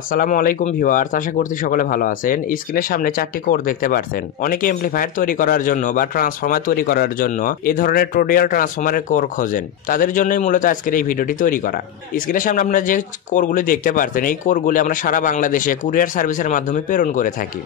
আসসালামু আলাইকুম ভিউয়ার্স, আশা করছি সকলে ভালো আছেন। স্ক্রিনের সামনে চারটি কোড দেখতে পাচ্ছেন। অনেকে এমপ্লিফায়ার তৈরি করার জন্য বা ট্রান্সফর্মার তৈরি করার জন্য এই ধরনের টোডিয়াল ট্রান্সফর্মারের কোর খোঁজেন। তাদের জন্যই মূলত আজকের এই ভিডিওটি তৈরি করা। স্ক্রিনের সামনে আপনারা যে কোরগুলি দেখতে পাচ্ছেন, এই কোরগুলি আমরা সারা বাংলাদেশে কুরিয়ার সার্ভিসের মাধ্যমে প্রেরণ করে থাকি।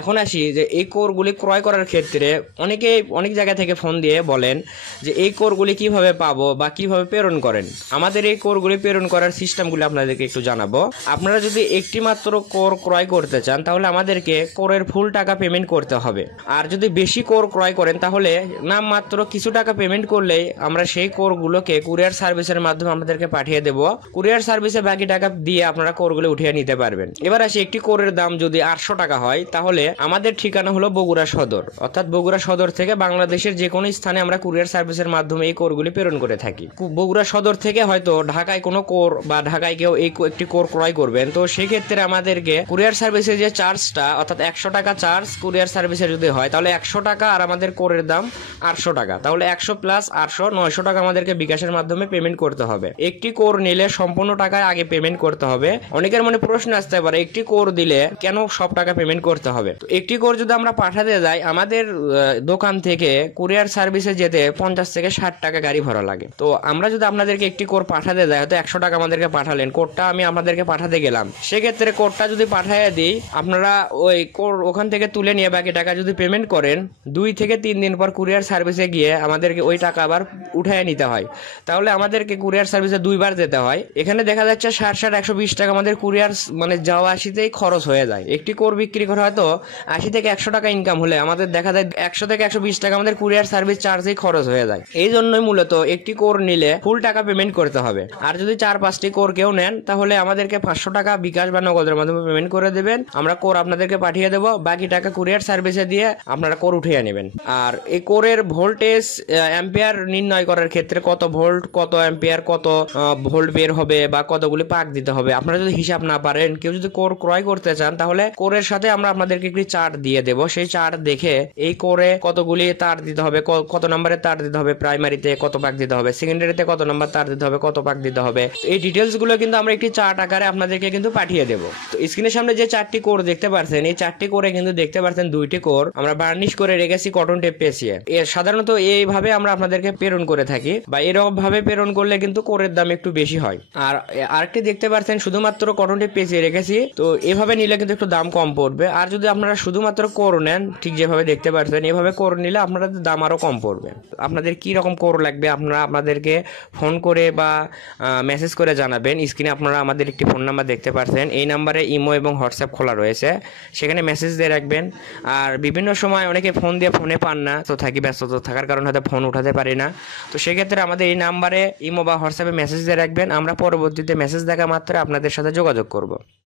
এখন আসি যে এই কোরগুলি ক্রয় করার ক্ষেত্রে অনেকে অনেক জায়গা থেকে ফোন দিয়ে বলেন যে এই কোরগুলি কিভাবে পাবো বা কিভাবে প্রেরণ করেন। আমাদের এই কোরগুলি প্রেরণ করার সিস্টেমগুলি আপনাদেরকে একটু জানাবো। আপনারা যদি একটি মাত্র কোর ক্রয় করতে চান তাহলে আমাদেরকে কোরের ফুল টাকা পেমেন্ট করতে হবে। আর যদি বেশি কোর ক্রয় করেন তাহলে নামমাত্র কিছু টাকা পেমেন্ট করলেই আমরা সেই কোরগুলোকে কুরিয়ার সার্ভিসের মাধ্যমে আমাদেরকে পাঠিয়ে দেব। কুরিয়ার সার্ভিসে বাকি টাকা দিয়ে আপনারা কোরগুলো উঠিয়ে নিতে পারবেন। এবার আসি, একটি কোরের দাম যদি 800 টাকা হয় তাহলে আমাদের ঠিকানা হলো বগুড়া সদর, অর্থাৎ বগুড়া সদর থেকে বাংলাদেশের যে কোনো স্থানে আমরা কুরিয়ার সার্ভিসের মাধ্যমে এই কোরগুলি প্রেরণ করে থাকি। বগুড়া সদর থেকে হয়তো ঢাকায় কোনো কোর বা ঢাকায় কেউ এই একটি কোর ক্রয় করবেন, তো সেক্ষেত্রে আমাদেরকে কুরিয়ার সার্ভিসের যে চার্জটা, অর্থাৎ 100 টাকা চার্জ কুরিয়ার সার্ভিসে যদি হয় তাহলে 100 টাকা, আর আমাদের কোরের দাম 800 টাকা, তাহলে 100 প্লাস 800 900 টাকা আমাদেরকে বিকাশের মাধ্যমে পেমেন্ট করতে হবে। একটি কোর নিলে সম্পূর্ণ টাকা আগে পেমেন্ট করতে হবে। অনেকের মনে প্রশ্ন আসতে পারে একটি কোর দিলে কেন সব টাকা পেমেন্ট করতে হবে। তো একটি কোর যদি আমরা পাঠাতে যাই, আমাদের দোকান থেকে কুরিয়ার সার্ভিসে যেতে 50 থেকে 60 টাকা গাড়ি ভাড়া লাগে। তো আমরা যদি আপনাদেরকে একটি কোর পাঠাতে যাই, হয়তো 100 টাকা আমাদেরকে পাঠালেন, কোডটা আমি আপনাদেরকে পাঠাতে গেলাম, সেক্ষেত্রে কোডটা যদি পাঠিয়ে দিই, আপনারা ওই কোড ওখান থেকে তুলে নিয়ে বাকি টাকা যদি পেমেন্ট করেন, 2 থেকে 3 দিন পর কুরিয়ার সার্ভিসে গিয়ে আমাদেরকে ওই টাকা আবার উঠায় নিতে হয়। তাহলে আমাদেরকে কুরিয়ার সার্ভিসে 2 বার যেতে হয়। এখানে দেখা যাচ্ছে 60 120 টাকা আমাদের কুরিয়ার মানে যাওয়া আসিতেই খরচ হয়ে যায়। একটি কোর বিক্রি করে হয়তো 80 থেকে 100 টাকা ইনকাম হলে আমাদের দেখা যায় 100 থেকে 120 টাকা আমাদের কুরিয়ার সার্ভিস চার্জেই খরচ হয়ে যায়। এই জন্যই মূলত একটি কোর নিলে ফুল টাকা পেমেন্ট করতে হবে। আর যদি 4-5টি কোর কেউ নেন তাহলে আমাদেরকে 500 টাকা বিকাশ বা নগদের মাধ্যমে পেমেন্ট করে দেবেন। আমরা কোর আপনাদেরকে পাঠিয়ে দেব, বাকি টাকা কুরিয়ার সার্ভিসে দিয়ে আপনারা কোর উঠিয়ে নেবেন। আর এই কোরের ভোল্টেজ অ্যাম্পিয়ার নির্ণয় করার ক্ষেত্রে কত ভোল্ট, কত অ্যাম্পিয়ার, কত ভোল্ট বের হবে বা কতগুলি পাক দিতে হবে, আপনারা যদি হিসাব না পারেন, কেউ যদি কোর ক্রয় করতে চান, তাহলে কোরের সাথে আমরা আপনাদেরকে একটি চার্ট দিয়ে দেব। সেই চার্ট দেখে এই কোরে কতগুলি তার দিতে হবে, কত নম্বরের তার দিতে হবে, প্রাইমারিতে কত পাক দিতে হবে, সেকেন্ডারিতে কত নম্বর তার দিতে হবে, কত পাক দিতে হবে, এই ডিটেলস গুলো কিন্তু আমরা একটি চার্ট আকারে আপনাদেরকে কিন্তু পাঠিয়ে দেব। তো স্ক্রিনের সামনে যে 4টি কোর দেখতে পাচ্ছেন, এই 4টি কোরে কিন্তু দেখতে পাচ্ছেন 2টি কোর আমরা বার্নিশ করে রেখেছি কটন টেপ পেঁচিয়ে। সাধারণত এইভাবে আমরা আপনাদেরকে প্রেরণ করে থাকি, বা এরকম ভাবে প্রেরণ করলে কিন্তু কোরের দাম একটু বেশি হয়। আর আরেকটি দেখতে পাচ্ছেন শুধুমাত্র কটন টেপ পেঁচিয়ে রেখেছি, তো এভাবে নিলে কিন্তু একটু দাম কম পড়বে। আর যদি আপনারা শুধুমাত্র কোর নেন, ঠিক যেভাবে দেখতে পাচ্ছেন এভাবে কোর নিলে আপনাদের দাম আরো কম পড়বে। আপনাদের কি রকম কোর লাগবে আপনারা আমাদেরকে ফোন করে বা মেসেজ করে জানাবেন। স্ক্রিনে আপনারা আমাদের একটি ফোন নাম্বার দেখতে পাচ্ছেন, এই নাম্বারে ইমো এবং হোয়াটসঅ্যাপ খোলা রয়েছে, সেখানে মেসেজ দিয়ে রাখবেন। আর বিভিন্ন সময় অনেকে ফোন দিয়ে ফোনে পান না, তো ব্যস্ততা থাকার কারণে হয়তো ফোন উঠাতে পারি না, তো সেক্ষেত্রে আমাদের এই নাম্বারে ইমো বা হোয়াটসঅ্যাপে মেসেজ দিয়ে রাখবেন। আমরা পরবর্তীতে মেসেজ দেখা মাত্র আপনাদের সাথে যোগাযোগ করব।